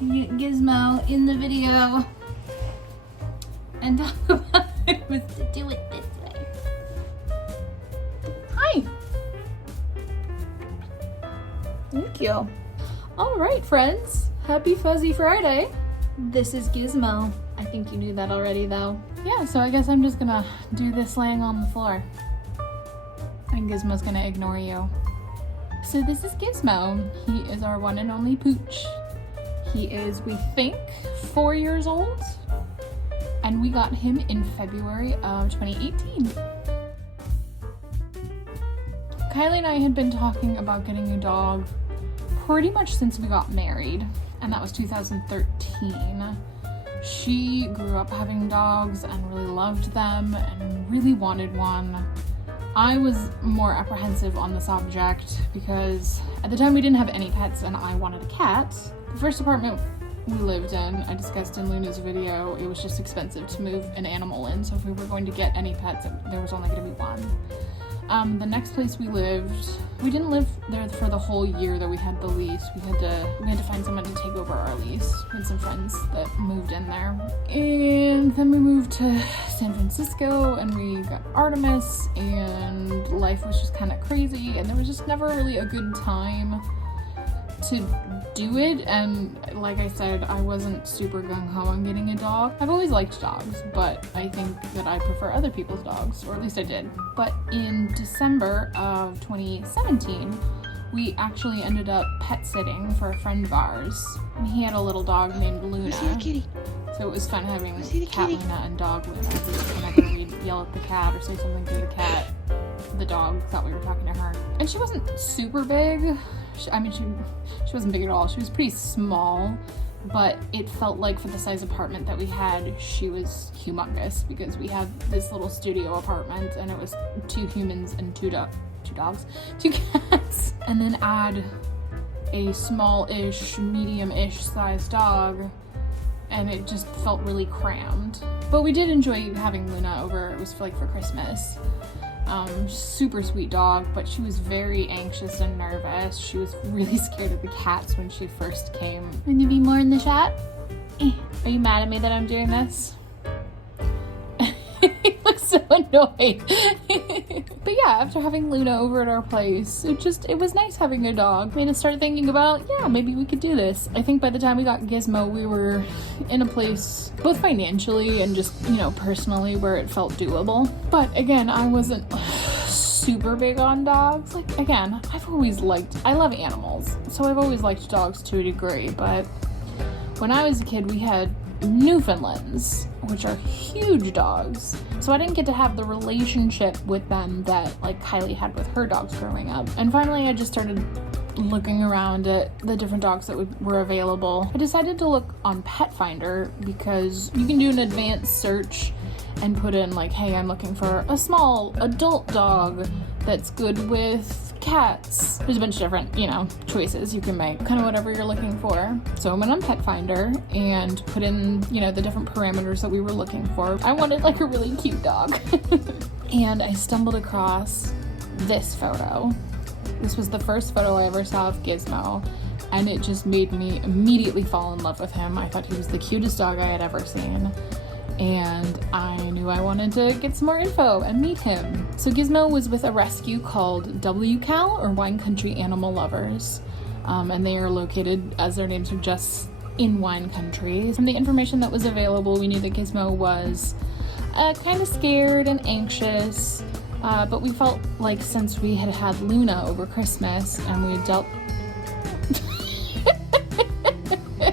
to get Gizmo in the video and talk about it was to do it this way. Hi. Thank you. All right, friends. Happy Fuzzy Friday. This is Gizmo. I think you knew that already, though. Yeah, so I guess I'm just gonna do this laying on the floor. And Gizmo's gonna ignore you. So this is Gizmo. He is our one and only pooch. He is, we think, 4 years old. And we got him in February of 2018. Kylie and I had been talking about getting a dog pretty much since we got married, and that was 2013. She grew up having dogs and really loved them and really wanted one. I was more apprehensive on the subject because at the time we didn't have any pets and I wanted a cat. The first apartment we lived in, I discussed in Luna's video, it was just expensive to move an animal in, so if we were going to get any pets, there was only going to be one. The next place we lived, we didn't live there for the whole year that we had the lease. We had to find someone to take over our lease. We had some friends that moved in there. And then we moved to San Francisco and we got Artemis, and life was just kind of crazy and there was just never really a good time to do it. And like I said, I wasn't super gung-ho on getting a dog. I've always liked dogs, but I think that I prefer other people's dogs, or at least I did. But in December of 2017, we actually ended up pet sitting for a friend of ours, and he had a little dog named Luna. See the kitty. So it was fun having cat kitty. Luna and dog Luna, because whenever we'd yell at the cat or say something to the cat, the dog thought we were talking to her. And she wasn't super big. She wasn't big at all. She was pretty small, but it felt like for the size apartment that we had, she was humongous, because we had this little studio apartment and it was 2 humans and 2 cats. And then add a small-ish, medium-ish sized dog, and it just felt really crammed. But we did enjoy having Luna over. It was like for Christmas. Super sweet dog, but she was very anxious and nervous. She was really scared of the cats when she first came. Can you be more in the shot? Are you mad at me that I'm doing this? He looks so annoyed. But yeah, after having Luna over at our place, it was nice having a dog. Made us start thinking about, yeah, maybe we could do this. I think by the time we got Gizmo, we were in a place, both financially and just, personally, where it felt doable. But again, I wasn't super big on dogs. Like, again, I love animals, so I've always liked dogs to a degree, but when I was a kid, we had Newfoundlands, which are huge dogs. So I didn't get to have the relationship with them that like Kylie had with her dogs growing up. And finally I just started looking around at the different dogs that were available. I decided to look on Pet Finder because you can do an advanced search and put in like, hey, I'm looking for a small adult dog that's good with cats. There's a bunch of different, choices you can make, kind of whatever you're looking for. So I went on Pet Finder and put in, the different parameters that we were looking for. I wanted like a really cute dog. And I stumbled across this photo. This was the first photo I ever saw of Gizmo, and it just made me immediately fall in love with him. I thought he was the cutest dog I had ever seen. And I knew I wanted to get some more info and meet him. So Gizmo was with a rescue called WCAL, or Wine Country Animal Lovers, and they are located, as their names suggest, in wine country. From the information that was available, we knew that Gizmo was kind of scared and anxious, but we felt like since we had Luna over Christmas and we had dealt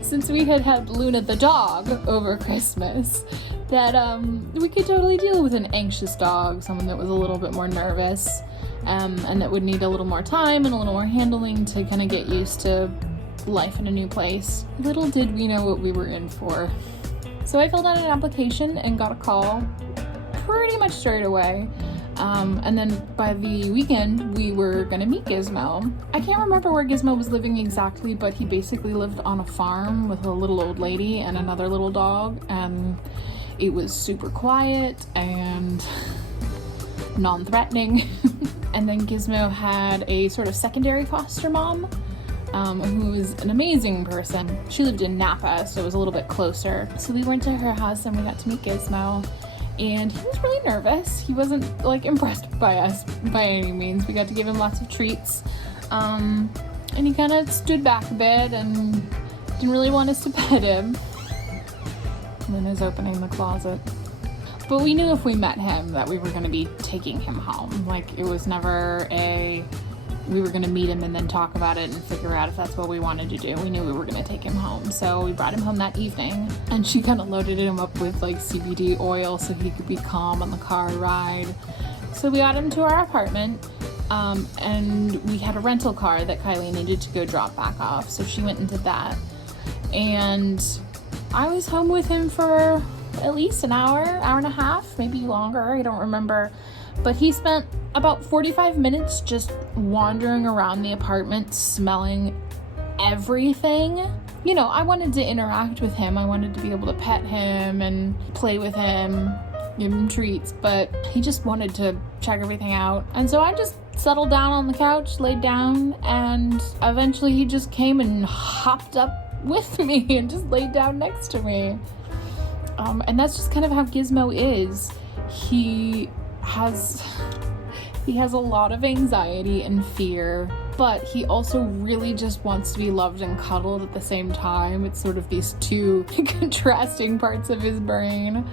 since we had Luna the dog over Christmas, that we could totally deal with an anxious dog, someone that was a little bit more nervous, and that would need a little more time and a little more handling to kind of get used to life in a new place. Little did we know what we were in for. So I filled out an application and got a call pretty much straight away. And then by the weekend, we were gonna meet Gizmo. I can't remember where Gizmo was living exactly, but he basically lived on a farm with a little old lady and another little dog, and it was super quiet and non-threatening. And then Gizmo had a sort of secondary foster mom who is an amazing person. She lived in Napa, so it was a little bit closer. So we went to her house and we got to meet Gizmo. And he was really nervous. He wasn't like impressed by us by any means. We got to give him lots of treats. And he kind of stood back a bit and didn't really want us to pet him. And then is opening the closet. But we knew if we met him that we were going to be taking him home. Like, it was never we were going to meet him and then talk about it and figure out if that's what we wanted to do. We knew we were going to take him home. So we brought him home that evening, and she kind of loaded him up with like CBD oil so he could be calm on the car ride. So we got him to our apartment, and we had a rental car that Kylie needed to go drop back off. So she went and did that. And I was home with him for at least an hour and a half, maybe longer, I don't remember. But he spent about 45 minutes just wandering around the apartment, smelling everything. You know, I wanted to interact with him. I wanted to be able to pet him and play with him, give him treats, but he just wanted to check everything out. And so I just settled down on the couch, laid down, and eventually he just came and hopped up with me and just laid down next to me. And that's just kind of how Gizmo is. He has a lot of anxiety and fear, but he also really just wants to be loved and cuddled at the same time. It's sort of these two contrasting parts of his brain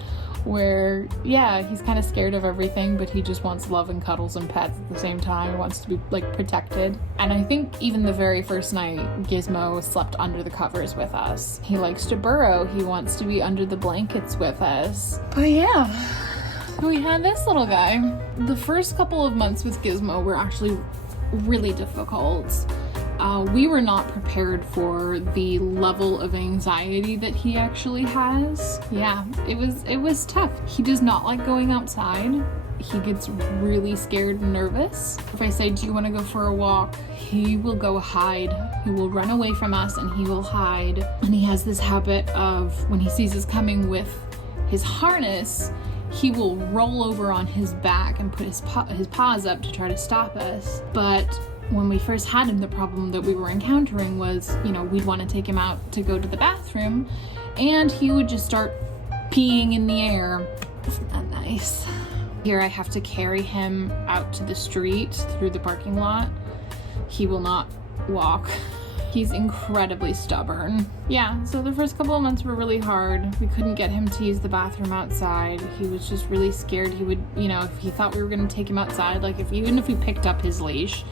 where, yeah, he's kind of scared of everything, but he just wants love and cuddles and pets at the same time. He wants to be like protected. And I think even the very first night, Gizmo slept under the covers with us. He likes to burrow. He wants to be under the blankets with us. But yeah, we had this little guy. The first couple of months with Gizmo were actually really difficult. We were not prepared for the level of anxiety that he actually has. Yeah, it was tough. He does not like going outside. He gets really scared and nervous. If I say, do you want to go for a walk? He will go hide. He will run away from us and he will hide. And he has this habit of, when he sees us coming with his harness, he will roll over on his back and put his paws up to try to stop us. But when we first had him, the problem that we were encountering was, you know, we'd want to take him out to go to the bathroom, and he would just start peeing in the air. Isn't that nice? Here I have to carry him out to the street through the parking lot. He will not walk. He's incredibly stubborn. Yeah, so the first couple of months were really hard. We couldn't get him to use the bathroom outside. He was just really scared. He would, you know, if he thought we were gonna take him outside, like even if we picked up his leash,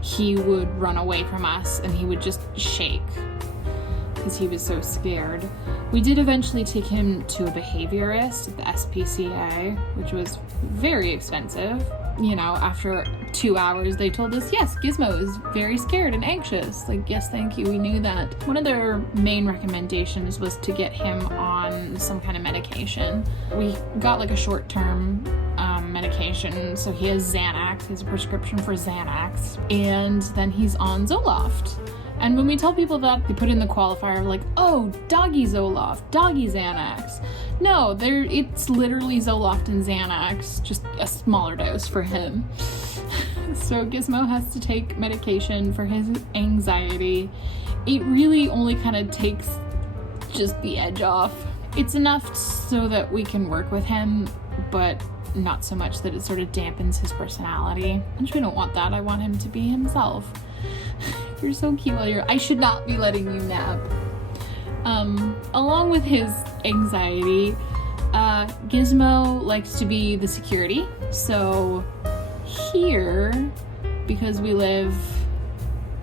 he would run away from us and he would just shake because he was so scared. We did eventually take him to a behaviorist at the SPCA, which was very expensive. You know, after 2 hours, they told us, yes, Gizmo is very scared and anxious. Like, yes, thank you, we knew that. One of their main recommendations was to get him on some kind of medication. We got like a short-term medication, so he has Xanax, he has a prescription for Xanax, and then he's on Zoloft. And when we tell people that, they put in the qualifier like, oh, doggy Zoloft, doggy Xanax. No, it's literally Zoloft and Xanax, just a smaller dose for him. So Gizmo has to take medication for his anxiety. It really only kind of takes just the edge off. It's enough so that we can work with him, but not so much that it sort of dampens his personality. And we don't want that. I want him to be himself. You're so cute while I should not be letting you nap. Along with his anxiety, Gizmo likes to be the security. So here, because we live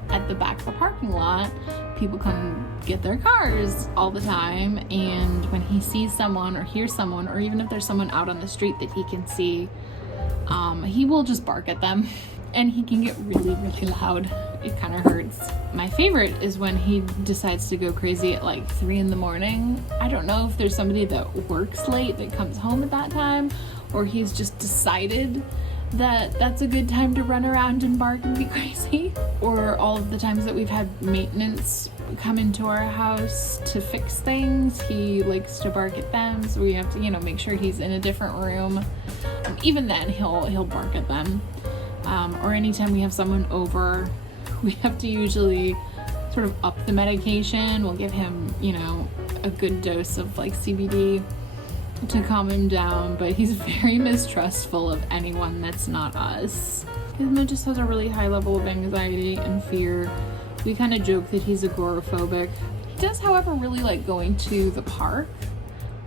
at the back of a parking lot, people come get their cars all the time, and when he sees someone or hears someone, or even if there's someone out on the street that he can see, he will just bark at them, and he can get really, really loud. It kind of hurts. My favorite is when he decides to go crazy at like 3 in the morning. I don't know if there's somebody that works late that comes home at that time, or he's just decided that that's a good time to run around and bark and be crazy. Or all of the times that we've had maintenance come into our house to fix things, he likes to bark at them, so we have to, you know, make sure he's in a different room. Even then, he'll bark at them. Or anytime we have someone over, we have to usually sort of up the medication. We'll give him, you know, a good dose of like CBD to calm him down, but he's very mistrustful of anyone that's not us. Gizmo just has a really high level of anxiety and fear. We kind of joke that he's agoraphobic. He does, however, really like going to the park,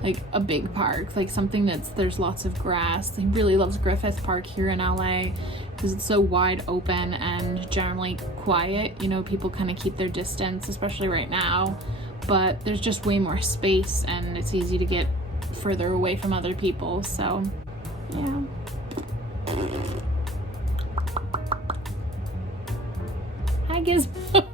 like a big park, like something there's lots of grass. He really loves Griffith Park here in LA because it's so wide open and generally quiet. You know, people kind of keep their distance, especially right now, but there's just way more space and it's easy to get further away from other people, so yeah. Hi, Gizmo.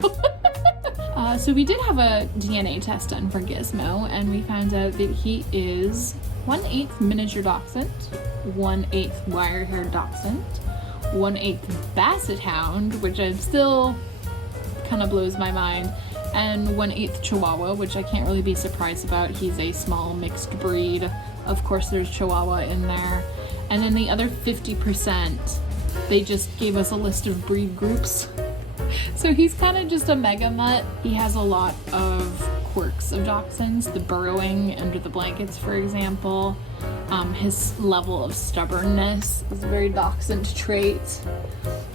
So we did have a DNA test done for Gizmo, and we found out that he is 1/8 miniature dachshund, 1/8 wire-haired dachshund, 1/8 basset hound, which I'm still kind of blows my mind, and 1/8 Chihuahua, which I can't really be surprised about. He's a small mixed breed. Of course, there's Chihuahua in there. And then the other 50%, they just gave us a list of breed groups. So he's kind of just a mega mutt. He has a lot of quirks of dachshunds, the burrowing under the blankets, for example. His level of stubbornness is a very dachshund trait.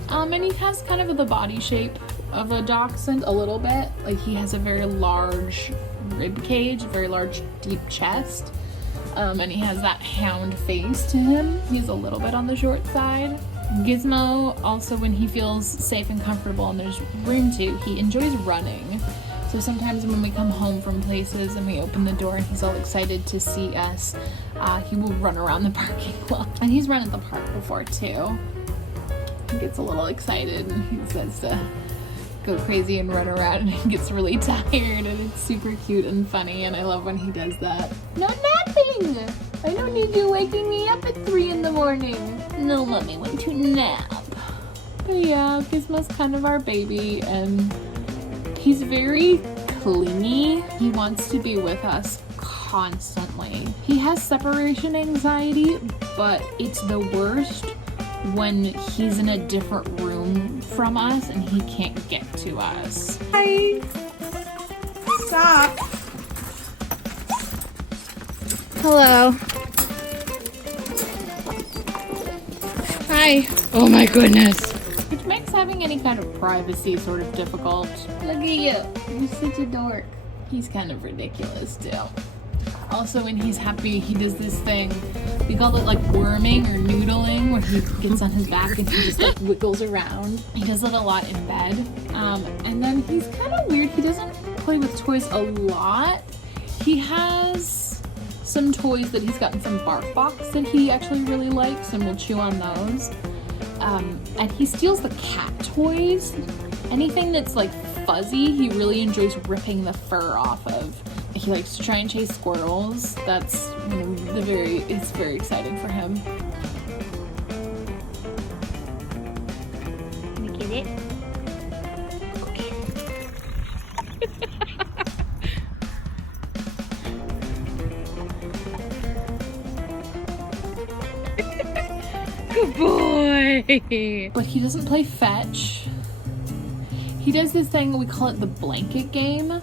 And he has kind of the body shape of a dachshund a little bit. Like he has a very large rib cage, a very large deep chest. And he has that hound face to him. He's a little bit on the short side. Gizmo, also when he feels safe and comfortable and there's room to, he enjoys running. So sometimes when we come home from places and we open the door and he's all excited to see us, he will run around the parking lot. And he's run at the park before too. He gets a little excited and he says to go crazy and run around and he gets really tired, and it's super cute and funny, and I love when he does that. No napping! I don't need you waking me up at 3 in the morning. No, mommy went to nap. But yeah, Gizmo's kind of our baby, and he's very clingy. He wants to be with us constantly. He has separation anxiety, but it's the worst when he's in a different room from us and he can't get to us. Hi! Stop! Hello. Hi. Oh my goodness. Which makes having any kind of privacy sort of difficult. Look at you. You're such a dork. He's kind of ridiculous too. Also, when he's happy, he does this thing. We call it like worming or noodling, where he gets on his back and he just like wiggles around. He does it a lot in bed. And then he's kind of weird. He doesn't play with toys a lot. He has some toys that he's gotten from BarkBox that he actually really likes, and will chew on those. And he steals the cat toys. Anything that's like fuzzy, he really enjoys ripping the fur off of. He likes to try and chase squirrels. That's it's very exciting for him. Can you get it? Okay. Good boy! But he doesn't play fetch. He does this thing, we call it the blanket game.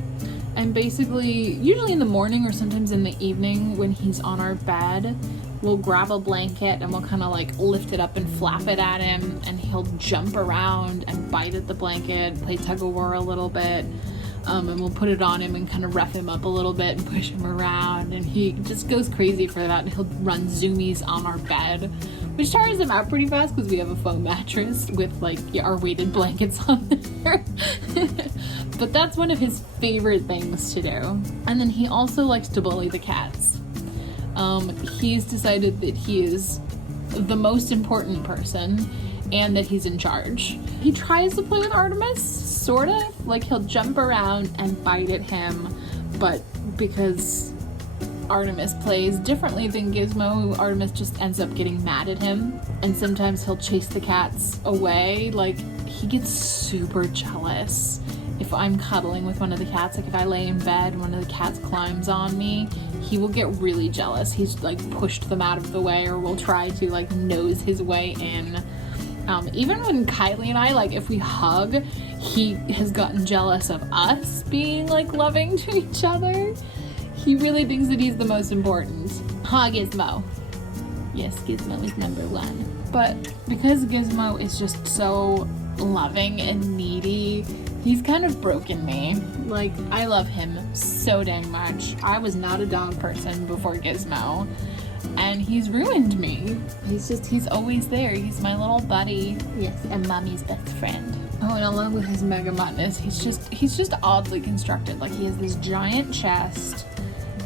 And basically, usually in the morning or sometimes in the evening when he's on our bed, we'll grab a blanket and we'll kind of like lift it up and flap it at him, and he'll jump around and bite at the blanket, play tug of war a little bit, and we'll put it on him and kind of rough him up a little bit and push him around, and he just goes crazy for that, and he'll run zoomies on our bed, which tires him out pretty fast because we have a foam mattress with like our weighted blankets on there. But that's one of his favorite things to do. And then he also likes to bully the cats. He's decided that he is the most important person and that he's in charge. He tries to play with Artemis, sort of. Like he'll jump around and bite at him, but because Artemis plays differently than Gizmo, Artemis just ends up getting mad at him. And sometimes he'll chase the cats away. Like, he gets super jealous if I'm cuddling with one of the cats. Like if I lay in bed and one of the cats climbs on me, he will get really jealous. He's like pushed them out of the way, or will try to like nose his way in. Even when Kylie and I, like, if we hug, he has gotten jealous of us being, like, loving to each other. He really thinks that he's the most important. Ha, Gizmo. Yes, Gizmo is number one. But because Gizmo is just so loving and needy, he's kind of broken me. Like, I love him so dang much. I was not a dog person before Gizmo, and he's ruined me. He's always there. He's my little buddy. Yes, and mommy's best friend. Oh, and along with his mega muttness, he's just oddly constructed. Like, he has this giant chest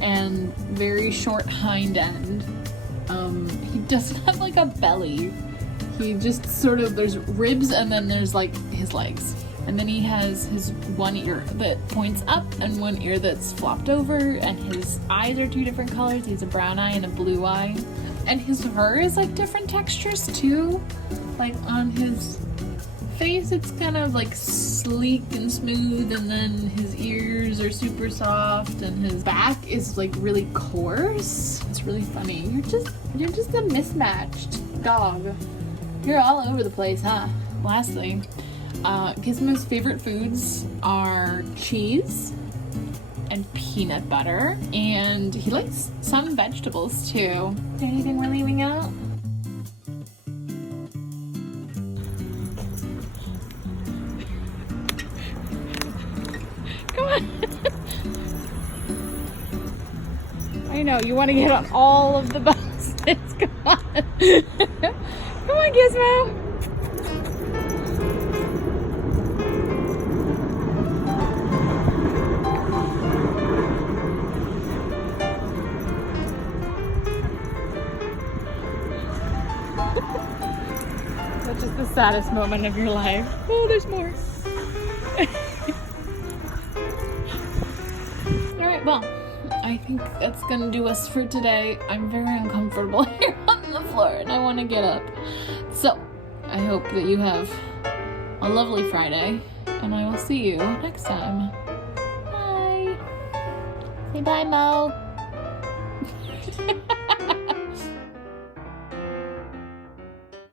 and very short hind end. He doesn't have like a belly. He just sort of, there's ribs and then there's like his legs. And then he has his one ear that points up and one ear that's flopped over, and his eyes are two different colors. He has a brown eye and a blue eye. And his fur is like different textures too. Like on his face it's kind of like sleek and smooth, and then his ears are super soft, and his back is like really coarse. It's really funny. You're just a mismatched dog. You're all over the place, huh? Lastly, Gizmo's favorite foods are cheese and peanut butter, and he likes some vegetables too. Is there anything we're leaving out? Come on. I know, you want to get on all of the buses. Come on. Come on, Gizmo. That's just the saddest moment of your life. Oh, there's more. Alright, well, I think that's gonna do us for today. I'm very uncomfortable here on the floor and I want to get up. So, I hope that you have a lovely Friday, and I will see you next time. Bye. Say bye, Mo.